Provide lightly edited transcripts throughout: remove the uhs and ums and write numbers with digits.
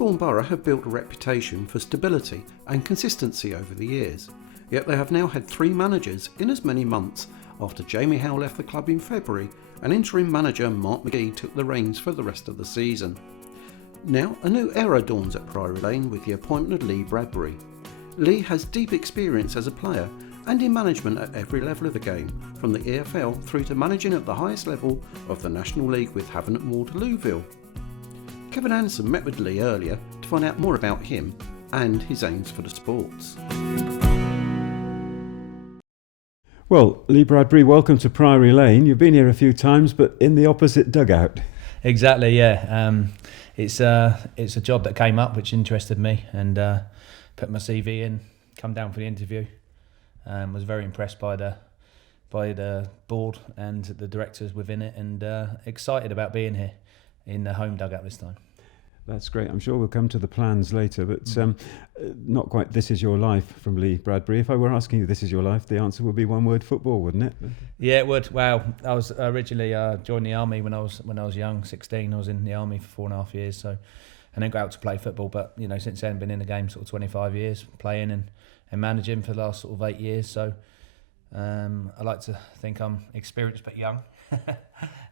Eastbourne Borough have built a reputation for stability and consistency over the years, yet they have now had 3 managers in as many months after Jamie Howell left the club in February and interim manager Mark McGhee took the reins for the rest of the season. Now a new era dawns at Priory Lane with the appointment of Lee Bradbury. Lee has deep experience as a player and in management at every level of the game, from the EFL through to managing at the highest level of the National League with Havant and Waterlooville. Kevin Anderson met with Lee earlier to find out more about him and his aims for the sports. Well, Lee Bradbury, welcome to Priory Lane. You've been here a few times, but in the opposite dugout. Exactly, yeah. It's a job that came up which interested me, and put my CV in, come down for the interview. Was very impressed by the board and the directors within it, and excited about being here in the home dugout this time. That's great. I'm sure we'll come to the plans later, but not quite this is your life from Lee Bradbury. If I were asking you this is your life, the answer would be one word: football, wouldn't it? Yeah, it would. Well, I was originally joined the army when I was young, 16. I was in the army for 4.5 years, so, and then got out to play football. But since then, been in the game sort of 25 years, playing and managing for the last sort of 8 years. So I like to think I'm experienced but young,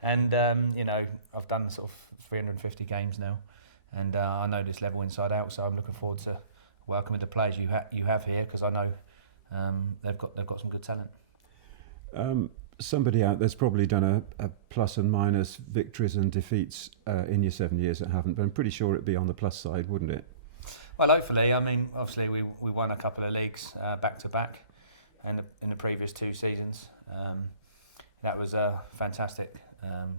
and I've done sort of 350 games now. And I know this level inside out, so I'm looking forward to welcoming the players you have here, because I know they've got some good talent. Somebody out there's probably done a plus and minus victories and defeats in your 7 years that haven't, but I'm pretty sure it'd be on the plus side, wouldn't it? Well, hopefully. I mean, obviously we won a couple of leagues back to back, and in the previous 2 seasons, that was a fantastic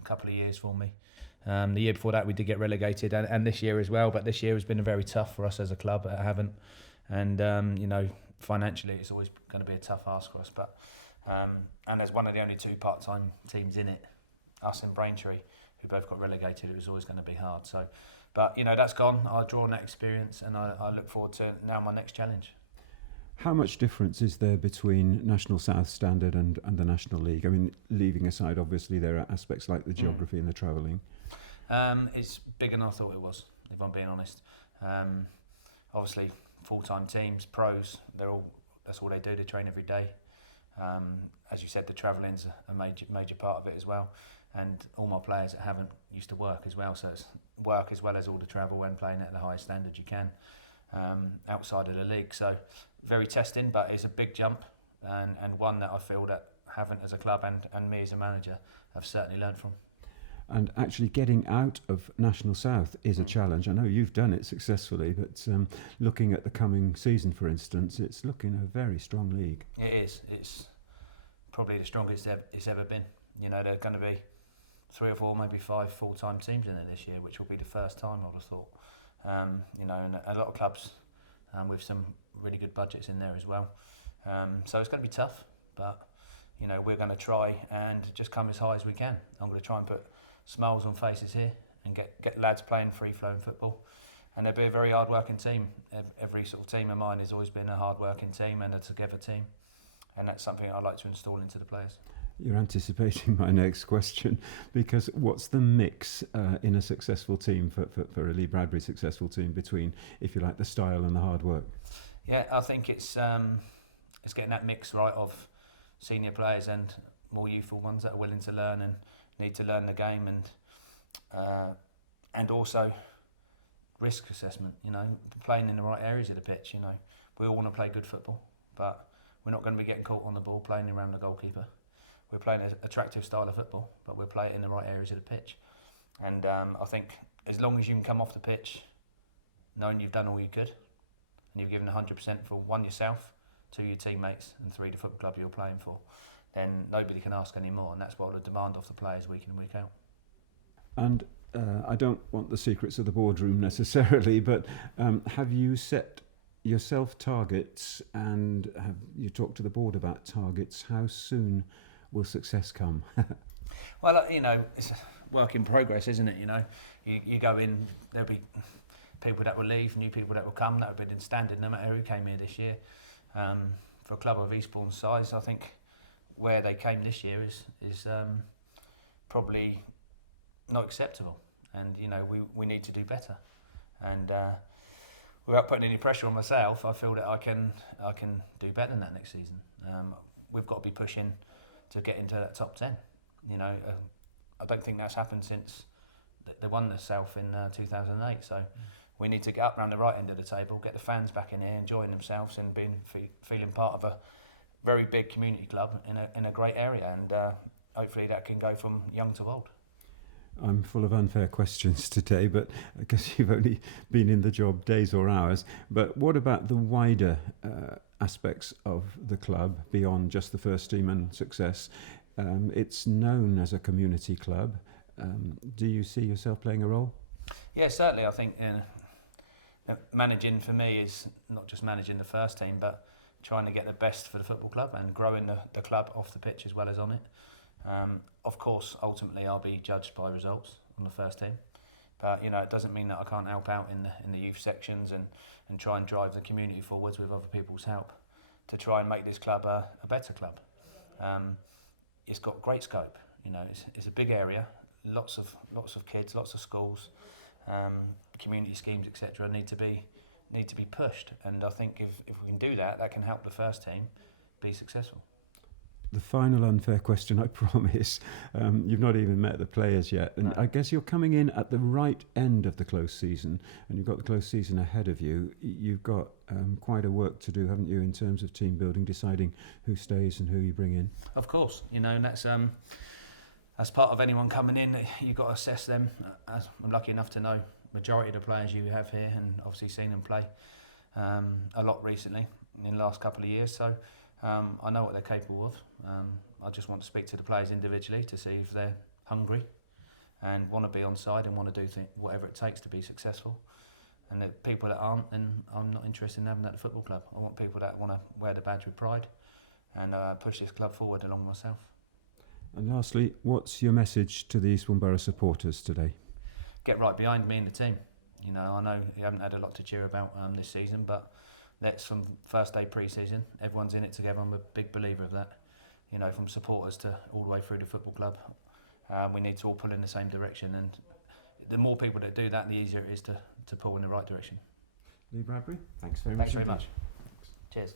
couple of years for me. The year before that we did get relegated, and this year as well, but this year has been very tough for us as a club at Havant, and financially it's always going to be a tough ask for us, but and there's one of the only 2 part-time teams in it, us and Braintree, who both got relegated. It was always going to be hard, so but that's gone. I draw on that experience, and I look forward to now my next challenge. How much difference is there between National South Standard and the National League? I mean, leaving aside, obviously, there are aspects like the geography and the travelling. It's bigger than I thought it was, if I'm being honest. Obviously, full-time teams, pros, that's all they do. They train every day. As you said, the travelling's a major part of it as well. And all my players that haven't used to work as well, so it's work as well as all the travel when playing at the highest standard you can outside of the league. So very testing, but it's a big jump, and one that I feel that Havant as a club and me as a manager have certainly learned from. And actually getting out of National South is a challenge. I know you've done it successfully, but looking at the coming season, for instance, it's looking a very strong league. It is. It's probably the strongest it's ever been. There are going to be 3 or 4, maybe 5 full-time teams in it this year, which will be the first time, I would have thought. And a lot of clubs with some really good budgets in there as well. So it's going to be tough, but we're going to try and just come as high as we can. I'm going to try and put smiles on faces here and get lads playing free-flowing football, and they'll be a very hard-working team. Every sort of team of mine has always been a hard-working team and a together team, and that's something I'd like to install into the players. You're anticipating my next question, because what's the mix in a successful team for a Lee Bradbury successful team between, if you like, the style and the hard work? Yeah, I think it's getting that mix right of senior players and more youthful ones that are willing to learn and need to learn the game, and also risk assessment. Playing in the right areas of the pitch. We all want to play good football, but we're not going to be getting caught on the ball playing around the goalkeeper. We're playing an attractive style of football, but we'll play it in the right areas of the pitch. And I think as long as you can come off the pitch knowing you've done all you could and you've given 100% for 1, yourself, 2, your teammates, and 3, the football club you're playing for, then nobody can ask any more, and that's what I demand of the players week in and week out. And I don't want the secrets of the boardroom necessarily, but have you set yourself targets, and have you talked to the board about targets? How soon will success come? Well, it's a work in progress, isn't it? You go in, there'll be people that will leave, new people that will come. That have been in standard no matter who came here this year. For a club of Eastbourne's size, I think where they came this year is probably not acceptable, and we need to do better. and without putting any pressure on myself, I feel that I can do better than that next season. We've got to be pushing to get into that top 10. I don't think that's happened since they won the South in 2008. So we need to get up around the right end of the table, get the fans back in here, enjoying themselves and feeling part of a very big community club in a great area, and hopefully that can go from young to old. I'm full of unfair questions today, but I guess you've only been in the job days or hours. But what about the wider aspects of the club beyond just the first team and success? It's known as a community club. Do you see yourself playing a role? Yeah, certainly. I think managing for me is not just managing the first team, but trying to get the best for the football club and growing the club off the pitch as well as on it. Of course, ultimately, I'll be judged by results on the first team, but it doesn't mean that I can't help out in the youth sections and try and drive the community forwards with other people's help to try and make this club a better club. It's got great scope. It's a big area, lots of kids, lots of schools, community schemes, etc. need to be pushed, and I think if we can do that, that can help the first team be successful. The final unfair question, I promise. You've not even met the players yet, and I guess you're coming in at the right end of the close season, and you've got the close season ahead of you. You've got quite a work to do, haven't you, in terms of team building, deciding who stays and who you bring in? Of course, and that's as part of anyone coming in, you've got to assess them. As I'm lucky enough to know majority of the players you have here, and obviously seen them play a lot recently in the last couple of years, so I know what they're capable of. I just want to speak to the players individually to see if they're hungry and want to be on side and want to do whatever it takes to be successful. And the people that aren't, then I'm not interested in having that at the football club. I want people that want to wear the badge with pride and push this club forward along with myself. And lastly, what's your message to the Eastbourne Borough supporters today? Get right behind me and the team. I know you haven't had a lot to cheer about this season, but that's from first day pre-season. Everyone's in it together. I'm a big believer of that. From supporters to all the way through the football club. We need to all pull in the same direction, and the more people that do that, the easier it is to pull in the right direction. Lee Bradbury, thanks very much. Thanks very much. Cheers.